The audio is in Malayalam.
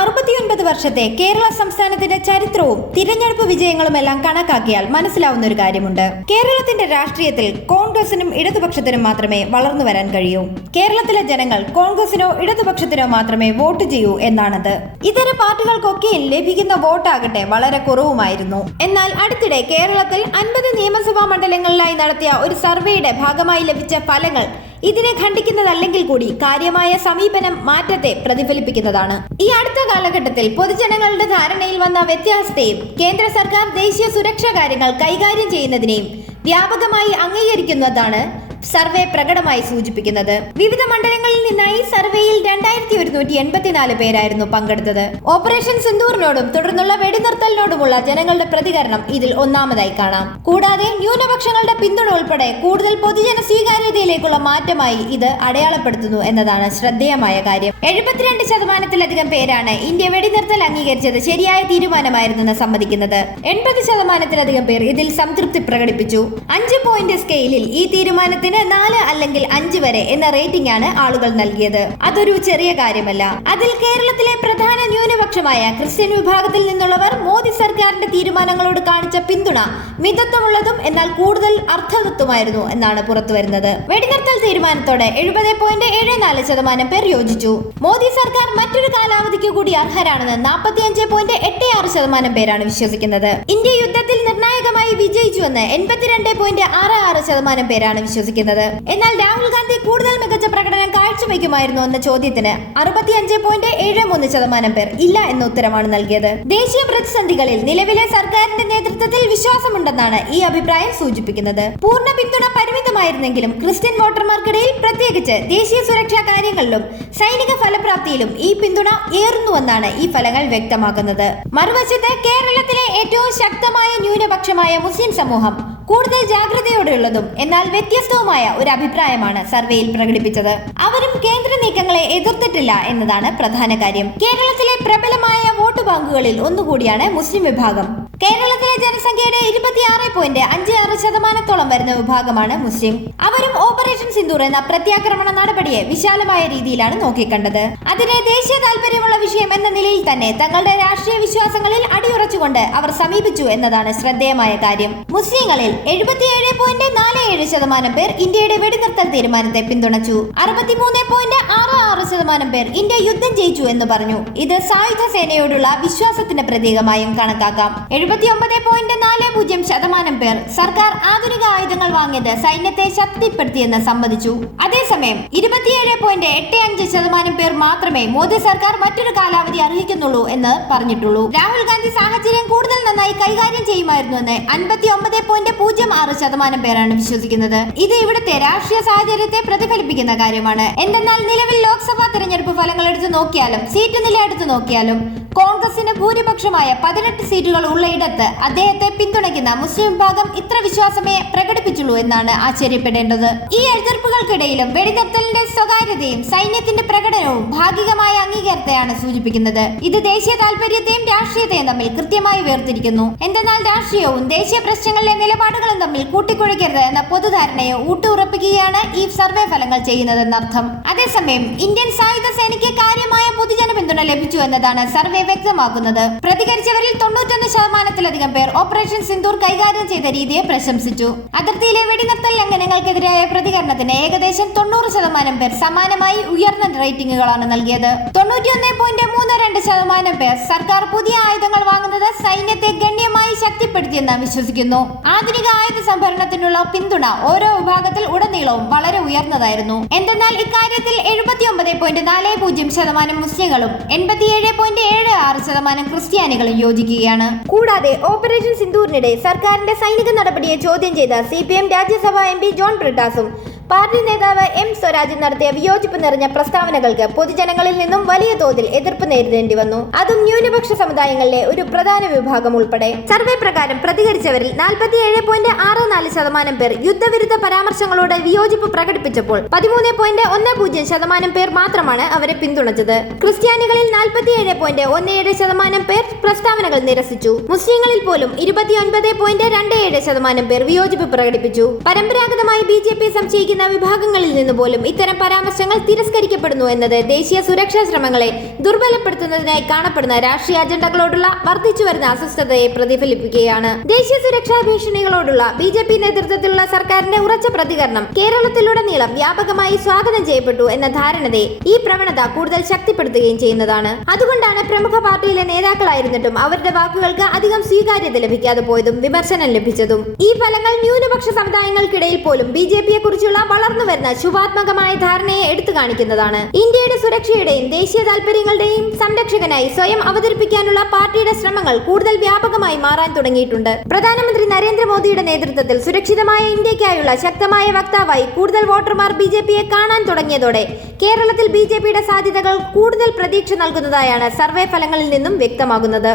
69 വർഷത്തെ കേരള സംസ്ഥാനത്തിന്റെ ചരിത്രവും തിരഞ്ഞെടുപ്പ് വിജയങ്ങളുമെല്ലാം കണക്കാക്കിയാൽ മനസ്സിലാവുന്ന ഒരു കാര്യമുണ്ട്. കേരളത്തിന്റെ രാഷ്ട്രീയത്തിൽ കോൺഗ്രസിനും ഇടതുപക്ഷത്തിനും മാത്രമേ വളർന്നു വരാൻ കഴിയൂ. കേരളത്തിലെ ജനങ്ങൾ കോൺഗ്രസിനോ ഇടതുപക്ഷത്തിനോ മാത്രമേ വോട്ട് ചെയ്യൂ എന്നാണത്. ഇതര പാർട്ടികൾക്കൊക്കെ ലഭിക്കുന്ന വോട്ടാകട്ടെ വളരെ കുറവുമായിരുന്നു. എന്നാൽ അടുത്തിടെ കേരളത്തിൽ 50 നിയമസഭാ മണ്ഡലങ്ങളിലായി നടത്തിയ ഒരു സർവേയുടെ ഭാഗമായി ലഭിച്ച ഫലങ്ങൾ ഇതിനെ ഖണ്ഡിക്കുന്നതല്ലെങ്കിൽ കൂടി കാര്യമായ സമീപനം മാറ്റത്തെ പ്രതിഫലിപ്പിക്കുന്നതാണ്. ഈ അടുത്ത കാലഘട്ടത്തിൽ പൊതുജനങ്ങളുടെ ധാരണയിൽ വന്ന വ്യത്യാസത്തെയും കേന്ദ്ര സർക്കാർ ദേശീയ സുരക്ഷാ കാര്യങ്ങൾ കൈകാര്യം ചെയ്യുന്നതിനെയും വ്യാപകമായി അംഗീകരിക്കുന്നതാണ് സർവേ പ്രകടമായി സൂചിപ്പിക്കുന്നത്. വിവിധ മണ്ഡലങ്ങളിൽ നിന്നായി സർവേയിൽ 2184 പേരായിരുന്നു പങ്കെടുത്തത്. ഓപ്പറേഷൻ സിന്ദൂറിനോടും തുടർന്നുള്ള വെടിനിർത്തലിനോടുമുള്ള ജനങ്ങളുടെ പ്രതികരണം ഇതിൽ ഒന്നാമതായി കാണാം. കൂടാതെ ന്യൂനപക്ഷങ്ങളുടെ പിന്തുണ ഉൾപ്പെടെ കൂടുതൽ പൊതുജന സ്വീകാര്യതയിലേക്കുള്ള മാറ്റമായി ഇത് അടയാളപ്പെടുത്തുന്നു എന്നതാണ് ശ്രദ്ധേയമായ കാര്യം. 72% പേരാണ് ഇന്ത്യ വെടിനിർത്തൽ അംഗീകരിച്ചത് ശരിയായ തീരുമാനമായിരുന്നെന്ന് സമ്മതിക്കുന്നത്. 80% പേർ ഇതിൽ സംതൃപ്തി പ്രകടിപ്പിച്ചു. 5 പോയിന്റ് സ്കെയിലിൽ ഈ തീരുമാനത്തിന് 4 അല്ലെങ്കിൽ 5 വരെ എന്ന റേറ്റിംഗ് ആണ് ആളുകൾ നൽകിയത്. അതൊരു ചെറിയ കാര്യമല്ല. അതിൽ കേരളത്തിലെ പ്രധാന ന്യൂനപക്ഷമായ ക്രിസ്ത്യൻ വിഭാഗത്തിൽ നിന്നുള്ളവർ മോദി സർക്കാരിന്റെ തീരുമാനങ്ങളോട് കാണിച്ച പിന്തുണ മിതത്വമുള്ളതും എന്നാൽ കൂടുതൽ അർത്ഥവത്തുമായിരുന്നു എന്നാണ് പുറത്തുവരുന്നത്. വെടിനിർത്തൽ തീരുമാനത്തോടെ 70.74% പേർ യോജിച്ചു. മോദി സർക്കാർ മറ്റൊരു കാലാവധിക്ക് കൂടി അർഹരാണെന്ന് 45.86% പേരാണ് വിശ്വസിക്കുന്നത്. ഇന്ത്യ യുദ്ധത്തിൽ നിർണായകമായി വിജയിച്ചുവെന്ന് 82.66% പേരാണ് വിശ്വസിക്കുന്നത്. എന്നാൽ രാഹുൽ ഗാന്ധി കൂടുതൽ മികച്ച പ്രകടനം കാഴ്ചവെക്കുമായിരുന്നു എന്ന ചോദ്യത്തിന് 65.73% പേർ ഇല്ല എന്ന ഉത്തരമാണ് നൽകിയത്. ദേശീയ പ്രതിസന്ധികളിൽ നിലവിലെ സർക്കാരിന്റെ നേതൃത്വത്തിൽ വിശ്വാസമുണ്ടെന്നാണ് ഈ അഭിപ്രായം സൂചിപ്പിക്കുന്നത്. പൂർണ്ണ പിന്തുണ പരിമിതമായിരുന്നെങ്കിലും ക്രിസ്ത്യൻ വോട്ടർമാർക്കിടയിൽ പ്രത്യേകിച്ച് ദേശീയ സുരക്ഷാ കാര്യങ്ങളിലും സൈനിക ഫലപ്രാപ്തിയിലും ഈ പിന്തുണ ഏറുന്നുവെന്നാണ് ഈ ഫലങ്ങൾ വ്യക്തമാക്കുന്നത്. മറുവശത്ത് കേരളത്തിലെ ഏറ്റവും ശക്തമായ ന്യൂനപക്ഷമായ മുസ്ലിം സമൂഹം കൂടുതൽ ജാഗ്രതയോടെയുള്ളതും എന്നാൽ വ്യത്യസ്തവുമായ ഒരു അഭിപ്രായമാണ് സർവേയിൽ പ്രകടിപ്പിച്ചത്. അവരും കേന്ദ്ര നീക്കങ്ങളെ എതിർത്തിട്ടില്ല എന്നതാണ് പ്രധാന കാര്യം. കേരളത്തിലെ പ്രബലമായ വോട്ട് ബാങ്കുകളിൽ ഒന്നുകൂടിയാണ് മുസ്ലിം വിഭാഗം. കേരളത്തിലെ ജനസംഖ്യയുടെ 26.56% വരുന്ന വിഭാഗമാണ് മുസ്ലിം. അവരും ഓപ്പറേഷൻ സിന്ദൂർ എന്ന പ്രത്യാക്രമണ നടപടിയെ വിശാലമായ രീതിയിലാണ് നോക്കിക്കണ്ടത്. അതിനെ ദേശീയ താല്പര്യമുള്ള വിഷയം എന്ന നിലയിൽ തന്നെ തങ്ങളുടെ രാഷ്ട്രീയ വിശ്വാസങ്ങളിൽ അടിയുറച്ചുകൊണ്ട് അവർ സമീപിച്ചു എന്നതാണ് ശ്രദ്ധേയമായ കാര്യം. മുസ്ലിങ്ങളിൽ 77.47% പേർ ഇന്ത്യയുടെ വെടിനിർത്തൽ തീരുമാനത്തെ പിന്തുണച്ചു. 63.66% പേർ ഇന്ത്യ യുദ്ധം ജയിച്ചു എന്ന് പറഞ്ഞു. ഇത് സായുധ സേനയോടുള്ള വിശ്വാസത്തിന്റെ പ്രതീകമായും കണക്കാക്കാം. 79.40% പേർ സർക്കാർ ആധുനിക ആയുധങ്ങൾ വാങ്ങിയത് സൈന്യത്തെ ശക്തിപ്പെടുത്തിയെന്ന് സമ്മതിച്ചു. അതേസമയം 27.85% പേർ മാത്രമേ മോദി സർക്കാർ മറ്റൊരു കാലാവധി അർഹിക്കുന്നുള്ളൂ എന്ന് പറഞ്ഞിട്ടുള്ളൂ. രാഹുൽ ഗാന്ധി സാഹചര്യം കൂടുതൽ നന്നായി കൈകാര്യം ചെയ്യുമായിരുന്നുവെന്ന് 59.06% പേരാണ് വിശ്വസിക്കുന്നത്. ഇത് ഇവിടുത്തെ രാഷ്ട്രീയ സാഹചര്യത്തെ പ്രതിഫലിപ്പിക്കുന്ന കാര്യമാണ്. എന്തെന്നാൽ നിലവിൽ ലോക്സഭാ തെരഞ്ഞെടുപ്പ് ഫലങ്ങൾ എടുത്തു നോക്കിയാലും സീറ്റ് നില എടുത്തു നോക്കിയാലും കോൺഗ്രസിന് ഭൂരിപക്ഷമായ 18 സീറ്റുകൾ ഉള്ളയിടത്ത് അദ്ദേഹത്തെ പിന്തുണയ്ക്കുന്ന മുസ്ലിം വിഭാഗം ഇത്ര വിശ്വാസമേ പ്രകടിപ്പിച്ചുള്ളൂ എന്നാണ് ആശ്ചര്യപ്പെടേണ്ടത്. ഈ എതിർപ്പുകൾക്കിടയിലും വെടിനിർത്തലിന്റെ സ്വകാര്യതയും സൈന്യത്തിന്റെ പ്രകടനവും ഭാഗികമായ അംഗീകാരത്തെയാണ് സൂചിപ്പിക്കുന്നത്. ഇത് ദേശീയ താല്പര്യത്തെയും രാഷ്ട്രീയത്തെയും തമ്മിൽ കൃത്യമായി വേർതിരിക്കുന്നു. എന്തെന്നാൽ രാഷ്ട്രീയവും ദേശീയ പ്രശ്നങ്ങളിലെ നിലപാടുകളും തമ്മിൽ കൂട്ടിക്കുഴയ്ക്കരുത് എന്ന പൊതുധാരണയെ ഊട്ടുറപ്പിക്കുകയാണ് ഈ സർവേ ഫലങ്ങൾ ചെയ്യുന്നതെന്നർത്ഥം. അതേസമയം ഇന്ത്യൻ സായുധ സേനയ്ക്ക് കാര്യമായ പൊതുജന പിന്തുണ ലഭിച്ചു എന്നതാണ് സർവേ വ്യക്തമാക്കുന്നത്. പ്രതികരിച്ചവരിൽ 91%-ലധികം പേർ ഓപ്പറേഷൻ സിന്ദൂർ കൈകാര്യം ചെയ്ത രീതിയെ പ്രശംസിച്ചു. അതിർത്തിയിലെ വെടിനിർത്തൽ ലംഘനങ്ങൾക്കെതിരായ പ്രതികരണത്തിന് ഏകദേശം 90% പേർ സമാനമായി ഉയർന്ന റേറ്റിംഗുകളാണ് നൽകിയത്. 91.32% പേർ സർക്കാർ പുതിയ ആയുധങ്ങൾ വാങ്ങുന്നത് സൈന്യത്തെ ഗണ്യമായി ശക്തിപ്പെടുത്തിയെന്ന് വിശ്വസിക്കുന്നു. ആധുനിക ആയുധ സംഭരണത്തിനുള്ള പിന്തുണ ഓരോ വിഭാഗത്തിൽ ഉടനീളവും വളരെ ഉയർന്നതായിരുന്നു. എന്തെന്നാൽ ഇക്കാര്യത്തിൽ 79.40% മുസ്ലിങ്ങളും 87.76% ക്രിസ്ത്യാനികളും യോജിക്കുകയാണ്. കൂടാതെ ഓപ്പറേഷൻ സിന്ദൂറിനിടെ സർക്കാരിന്റെ സൈനിക നടപടിയെ ചോദ്യം ചെയ്ത CPM രാജ്യസഭാ MP ജോൺ ബ്രിട്ടാസും പാർട്ടി നേതാവ് M സ്വരാജ് നടത്തിയ വിയോജിപ്പ് നിറഞ്ഞ പ്രസ്താവനകൾക്ക് പൊതുജനങ്ങളിൽ നിന്നും വലിയ തോതിൽ എതിർപ്പ് നേരിടേണ്ടി വന്നു. അതും ന്യൂനപക്ഷ സമുദായങ്ങളിലെ ഒരു പ്രധാന വിഭാഗം ഉൾപ്പെടെ. സർവേ പ്രകാരം പ്രതികരിച്ചവരിൽ 47.64% പേർ യുദ്ധവിരുദ്ധ പരാമർശങ്ങളോട് വിയോജിപ്പ് പ്രകടിപ്പിച്ചപ്പോൾ 13.10% പേർ മാത്രമാണ് അവരെ പിന്തുണച്ചത്. ക്രിസ്ത്യാനികളിൽ 47.17% പേർ പ്രസ്താവനകൾ നിരസിച്ചു. മുസ്ലിങ്ങളിൽ പോലും 29.27% പേർ വിയോജിപ്പ് പ്രകടിപ്പിച്ചു. പരമ്പരാഗതമായി BJP സംശയിക്കുന്ന വിഭാഗങ്ങളിൽ നിന്ന് പോലും ഇത്തരം പരാമർശങ്ങൾ തിരസ്കരിക്കപ്പെടുന്നു എന്നത് ദേശീയ സുരക്ഷാ ശ്രമങ്ങളെ ദുർബലപ്പെടുത്തുന്നതിനായി കാണപ്പെടുന്ന രാഷ്ട്രീയ അജണ്ടകളോടുള്ള വർദ്ധിച്ചു വരുന്ന അസ്വസ്ഥതയെ പ്രതിഫലിപ്പിക്കുകയാണ്. ദേശീയ സുരക്ഷാ ഭീഷണികളോടുള്ള BJP നേതൃത്വത്തിലുള്ള സർക്കാരിന്റെ ഉറച്ച പ്രതികരണം കേരളത്തിലുടനീളം വ്യാപകമായി സ്വാഗതം ചെയ്യപ്പെട്ടു എന്ന ധാരണയെ ഈ പ്രവണത കൂടുതൽ ശക്തിപ്പെടുത്തുകയും ചെയ്യുന്നതാണ്. അതുകൊണ്ടാണ് പ്രമുഖ പാർട്ടിയിലെ നേതാക്കളായിരുന്നിട്ടും അവരുടെ വാക്കുകൾക്ക് അധികം സ്വീകാര്യത ലഭിക്കാതെ പോയതും വിമർശനം ലഭിച്ചതും. ഈ ഫലങ്ങൾ ന്യൂനപക്ഷ സമുദായങ്ങൾക്കിടയിൽ പോലും BJP യെ കുറിച്ചുള്ള വളർന്നു വരുന്ന ശുഭാത്മകമായ ധാരണയെ എടുത്തു കാണിക്കുന്നതാണ്. ഇന്ത്യയുടെ സുരക്ഷയുടെയും ദേശീയ താൽപര്യങ്ങളുടെയും സംരക്ഷകനായി സ്വയം അവതരിപ്പിക്കാനുള്ള പാർട്ടിയുടെ ശ്രമങ്ങൾ കൂടുതൽ വ്യാപകമായി മാറാൻ തുടങ്ങിയിട്ടുണ്ട്. പ്രധാനമന്ത്രി നരേന്ദ്രമോദിയുടെ നേതൃത്വത്തിൽ സുരക്ഷിതമായ ഇന്ത്യക്കായുള്ള ശക്തമായ വക്താവായി കൂടുതൽ വോട്ടർമാർ BJP-യെ കാണാൻ തുടങ്ങിയതോടെ കേരളത്തിൽ BJP-യുടെ സാധ്യതകൾ കൂടുതൽ പ്രതീക്ഷ നൽകുന്നതായാണ് സർവേ ഫലങ്ങളിൽ നിന്നും വ്യക്തമാകുന്നത്.